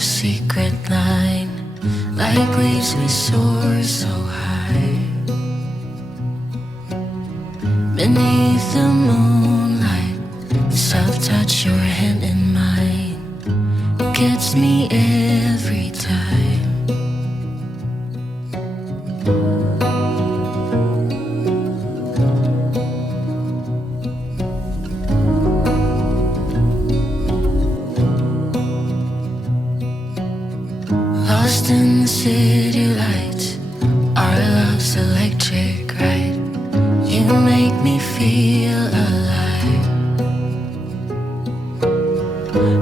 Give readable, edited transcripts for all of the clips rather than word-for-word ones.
of secret line, like leaves we soar so high. Beneath the moonlight, the soft touch your hand in mine gets me every time. Lost in the city lights, our love's electric, right? You make me feel alive.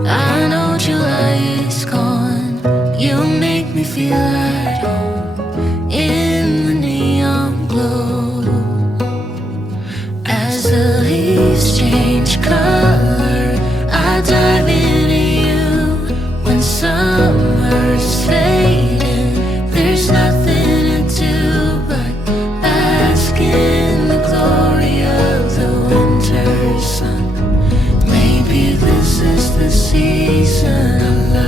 I know July is gone. You make me feel at home in the neon glow. As the leaves change color, I dive into you. When summer's fading, there's nothing to do but bask in the glory of the winter sun. Maybe this is the season of love.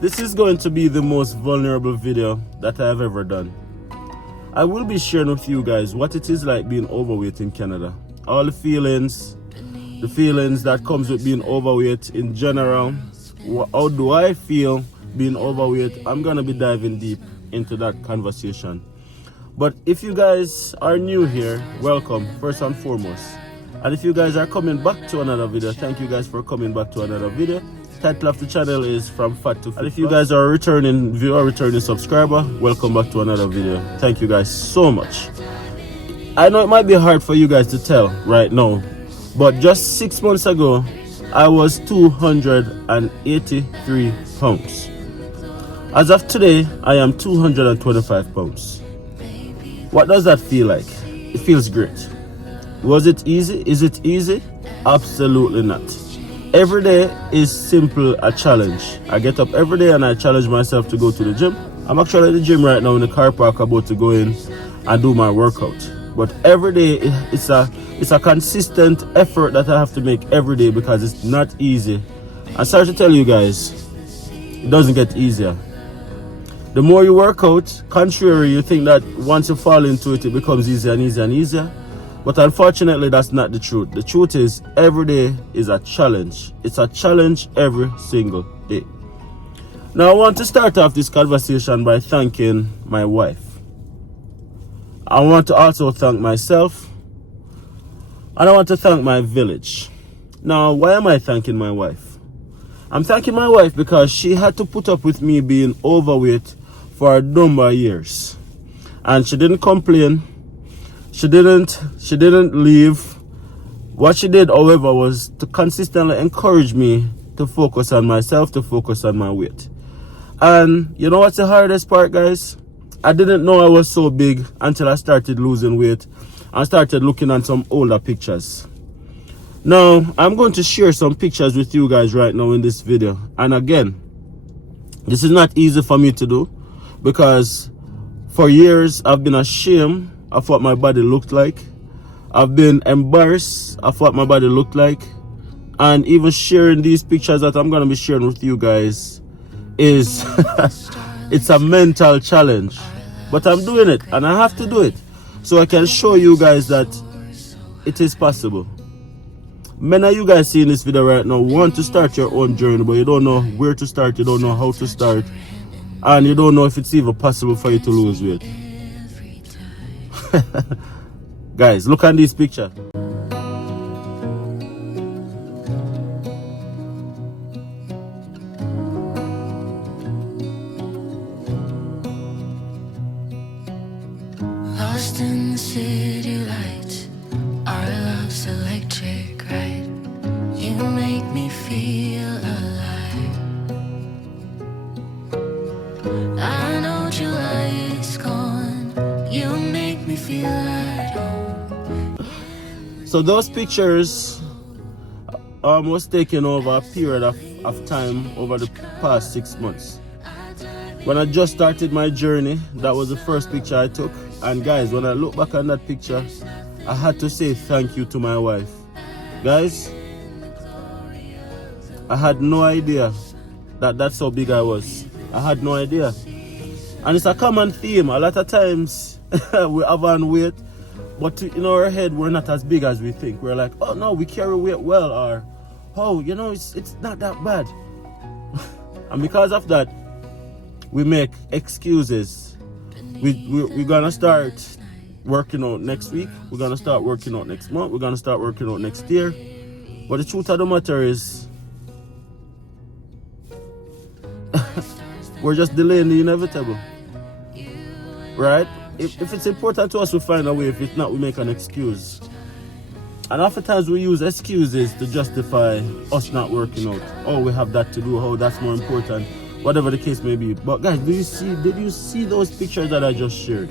This is going to be the most vulnerable video that I have ever done. I will be sharing with you guys what it is like being overweight in Canada. All the feelings that comes with being overweight in general. How do I feel being overweight? I'm gonna be diving deep into that conversation. But if you guys are new here, welcome first and foremost. And if you guys are coming back to another video, thank you guys for coming back to another video. Title of the channel is From Fat to Fit. And if you guys are a returning viewer, returning subscriber, welcome back to another video. Thank you guys so much. I know it might be hard for you guys to tell right now, but just 6 months ago, I was 283 pounds. As of today, I am 225 pounds. What does that feel like? It feels great. Was it easy? Is it easy? Absolutely not. Every day is simple a challenge. I get up every day and I challenge myself to go to the gym. I'm actually at the gym right now in the car park, about to go in and do my workout. But every day it's a consistent effort that I have to make every day because it's not easy. I'm sorry to tell you guys, it doesn't get easier. The more you work out, contrary, you think that once you fall into it, it becomes easier and easier and easier. But unfortunately, that's not the truth. The truth is, every day is a challenge. It's a challenge every single day. Now, I want to start off this conversation by thanking my wife. I want to also thank myself. And I want to thank my village. Now, why am I thanking my wife? I'm thanking my wife because she had to put up with me being overweight for a number of years. And she didn't complain. She didn't leave. What she did, however, was to consistently encourage me to focus on myself, to focus on my weight. And you know what's the hardest part, guys? I didn't know I was so big until I started losing weight and started looking at some older pictures. Now, I'm going to share some pictures with you guys right now in this video. And again, this is not easy for me to do because for years I've been ashamed of what my body looked like. I've been embarrassed of what my body looked like. And even sharing these pictures that I'm going to be sharing with you guys is it's a mental challenge. But I'm doing it and I have to do it so I can show you guys that it is possible. Many of you guys seeing this video right now want to start your own journey, but you don't know where to start, you don't know how to start, and you don't know if it's even possible for you to lose weight. Guys, look at this picture. Lost in the city lights, our love's electric, right? You make me feel alive. I know July is gone. You make me feel at home. So those pictures was taken over a period of time over the past 6 months. When I just started my journey, that was the first picture I took. And guys, when I look back on that picture, I had to say thank you to my wife. Guys, I had no idea that that's how big I was. I had no idea. And it's a common theme. A lot of times we have on weight, but in our head we're not as big as we think. We're like, oh no, we carry weight well, or oh, you know, it's not that bad. And because of that, we make excuses. We're gonna start working out next week. We're gonna start working out next month. We're gonna start working out next year. But the truth of the matter is, we're just delaying the inevitable, right? If it's important to us, we find a way. If it's not, we make an excuse. And oftentimes we use excuses to justify us not working out. Oh, we have that to do. Oh, that's more important. Whatever the case may be. But guys, did you see those pictures that I just shared?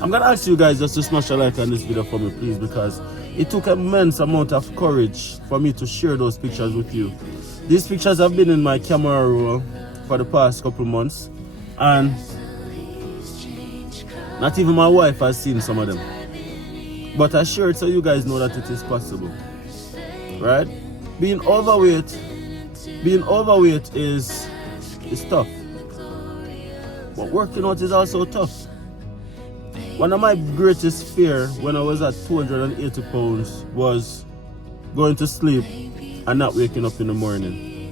I'm gonna ask you guys just to smash a like on this video for me, please, because it took an immense amount of courage for me to share those pictures with you. These pictures have been in my camera roll for the past couple months, and not even my wife has seen some of them. But I share it so you guys know that it is possible, right? Being overweight is tough, but working out is also tough. One of my greatest fear when I was at 280 pounds was going to sleep and not waking up in the morning,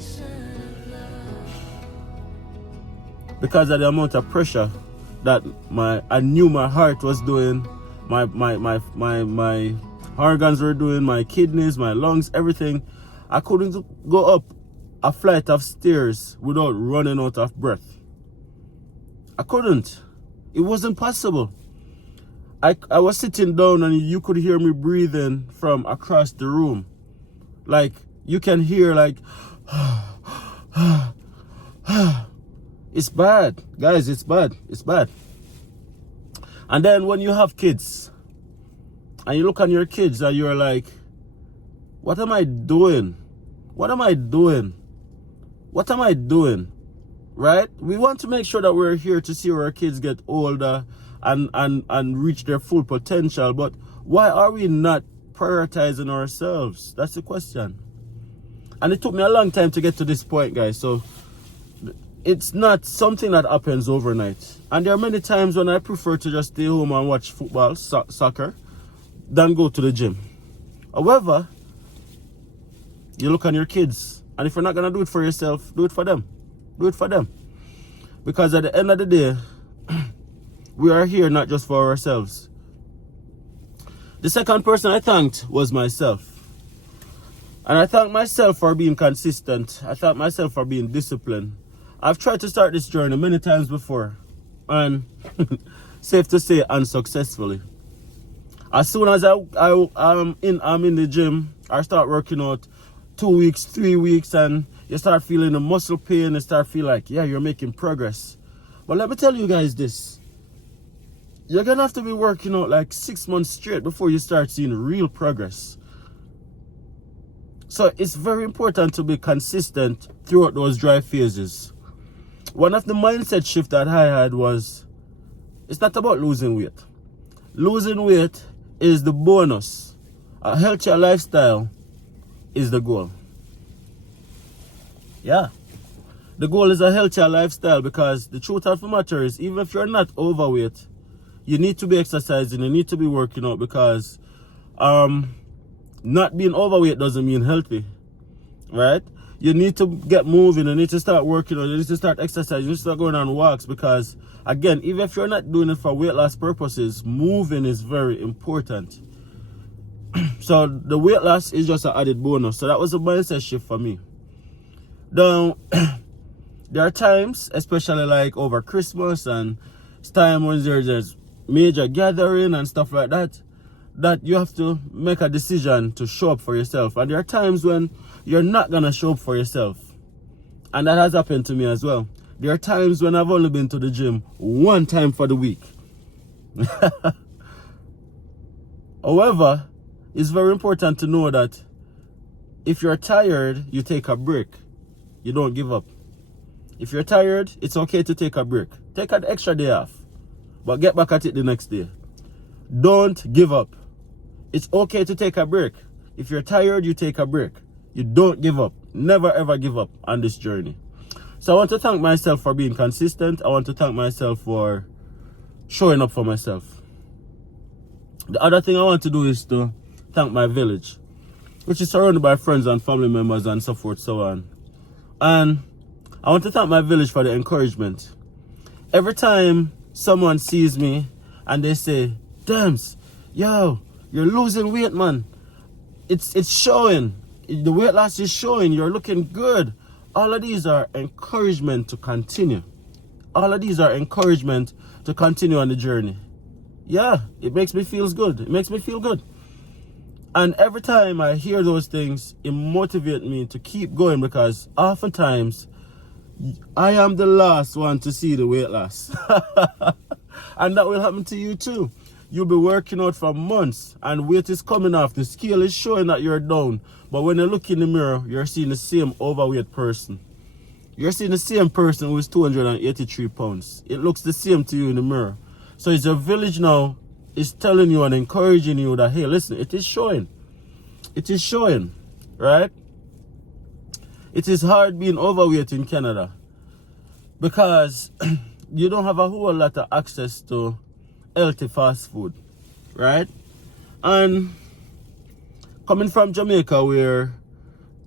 because of the amount of pressure that I knew my heart was doing, my organs were doing, my kidneys, my lungs, everything. I couldn't go up a flight of stairs without running out of breath. I couldn't. It wasn't possible. I was sitting down and you could hear me breathing from across the room. Like, you can hear like, it's bad, guys, it's bad. And then when you have kids and you look on your kids and you're like, what am I doing? Right? We want to make sure that we're here to see our kids get older and reach their full potential, but why are we not prioritizing ourselves? That's the question. And it took me a long time to get to this point, guys, so it's not something that happens overnight. And there are many times when I prefer to just stay home and watch football, soccer, than go to the gym. However, you look on your kids, and if you're not gonna do it for yourself, do it for them. Because at the end of the day, we are here not just for ourselves. The second person I thanked was myself. And I thank myself for being consistent. I thank myself for being disciplined. I've tried to start this journey many times before, and safe to say, unsuccessfully. As soon as I'm in the gym, I start working out 2 weeks, 3 weeks, and you start feeling the muscle pain, you start feeling like, yeah, you're making progress. But let me tell you guys this. You're gonna have to be working out like 6 months straight before you start seeing real progress. So it's very important to be consistent throughout those dry phases. One of the mindset shift that I had was, it's not about losing weight. Losing weight is the bonus. A healthier lifestyle is the goal. Yeah. The goal is a healthier lifestyle, because the truth of the matter is, even if you're not overweight, you need to be exercising, you need to be working out, because not being overweight doesn't mean healthy, right? You need to get moving, you need to start working out, you need to start exercising, you need to start going on walks, because again, even if you're not doing it for weight loss purposes, moving is very important. So the weight loss is just an added bonus. So that was a mindset shift for me. Now, there are times, especially like over Christmas, and it's time when there's major gathering and stuff like that, that you have to make a decision to show up for yourself. And there are times when you're not gonna show up for yourself, and that has happened to me as well. There are times when I've only been to the gym one time for the week. However, it's very important to know that if you're tired, you take a break. You don't give up. If you're tired, it's okay to take a break. Take an extra day off, but get back at it the next day. Don't give up. It's okay to take a break. If you're tired, you take a break. You don't give up. Never ever give up on this journey. So I want to thank myself for being consistent. I want to thank myself for showing up for myself. The other thing I want to do is to thank my village, which is surrounded by friends and family members and so forth, so on. And I want to thank my village for the encouragement. Every time someone sees me and they say, Dems, yo, you're losing weight, man. It's showing. The weight loss is showing. You're looking good. All of these are encouragement to continue. All of these are encouragement to continue on the journey. Yeah, it makes me feel good. It makes me feel good. And every time I hear those things, it motivates me to keep going, because oftentimes I am the last one to see the weight loss. And that will happen to you too. You'll be working out for months and weight is coming off. The scale is showing that you're down. But when you look in the mirror, you're seeing the same overweight person. You're seeing the same person who is 283 pounds. It looks the same to you in the mirror. So it's your village now is telling you and encouraging you that, hey, listen, it is showing. It is showing, right? It is hard being overweight in Canada because you don't have a whole lot of access to healthy fast food, right? And coming from Jamaica, where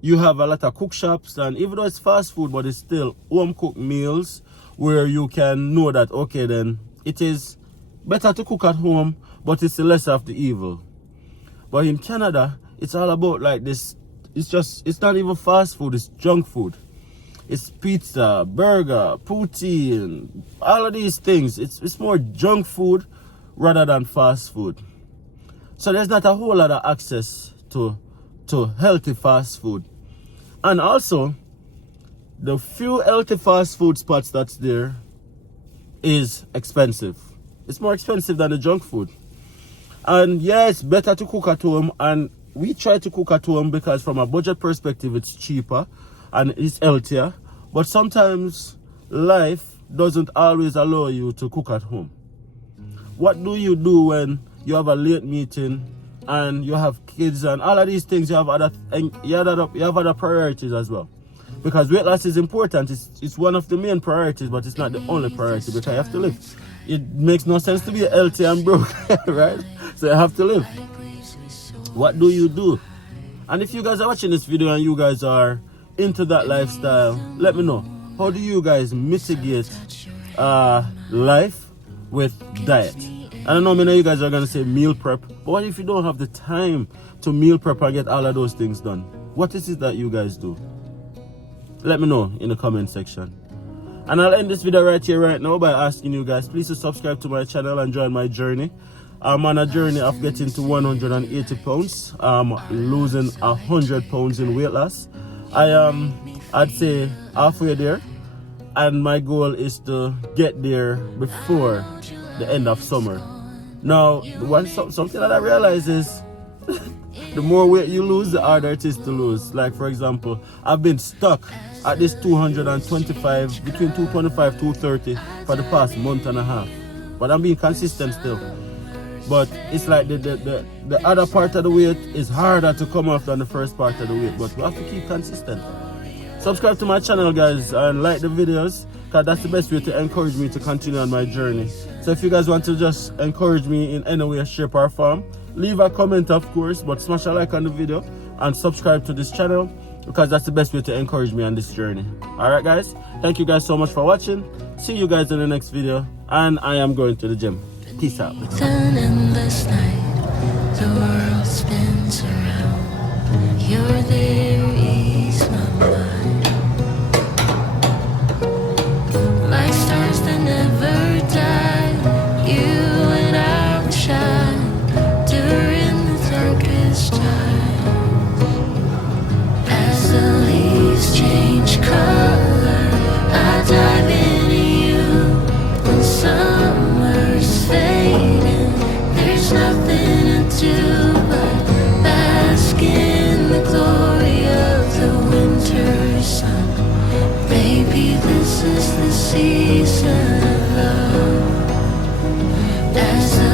you have a lot of cook shops, and even though it's fast food, but it's still home cooked meals where you can know that, okay, then it is better to cook at home, but it's the less of the evil. But in Canada, it's all about like this. It's not even fast food, it's junk food. It's pizza, burger, poutine, all of these things. It's more junk food rather than fast food. So there's not a whole lot of access to healthy fast food. And also, the few healthy fast food spots that's there is expensive. It's more expensive than the junk food. And yeah, it's better to cook at home, and we try to cook at home because from a budget perspective it's cheaper and it's healthier. But sometimes life doesn't always allow you to cook at home. What do you do when you have a late meeting and you have kids and all of these things? You have other priorities as well. Because weight loss is important. It's one of the main priorities, but it's not the only priority because you have to live. It makes no sense to be healthy and broke, right? So you have to live. What do you do? And if you guys are watching this video and you guys are into that lifestyle, let me know. How do you guys mitigate life with diet? I don't know, many of you guys are going to say meal prep, but what if you don't have the time to meal prep and get all of those things done? What is it that you guys do? Let me know in the comment section. And I'll end this video right here, right now, by asking you guys, please to subscribe to my channel and join my journey. I'm on a journey of getting to 180 pounds. I'm losing 100 pounds in weight loss. I am, I'd say, halfway there. And my goal is to get there before the end of summer. Now, something that I realize is the more weight you lose, the harder it is to lose. Like, for example, I've been stuck at this 225, between 225 230 for the past month and a half. But I'm being consistent still. But it's like the other part of the weight is harder to come off than the first part of the weight. But we have to keep consistent. Subscribe to my channel, guys, and like the videos, because that's the best way to encourage me to continue on my journey. So if you guys want to just encourage me in any way, shape or form, leave a comment, of course, but smash a like on the video and subscribe to this channel, because that's the best way to encourage me on this journey. Alright guys, thank you guys so much for watching. See you guys in the next video, and I am going to the gym. Peace out. It's an endless night, the world spins around. You're there, ease my mind. Like stars that never die, you and I will shine during the darkest times. As the leaves change color, I dive into you. When summer's fading, there's nothing to do but bask in the glory of the winter sun. Maybe this is the season of love. As the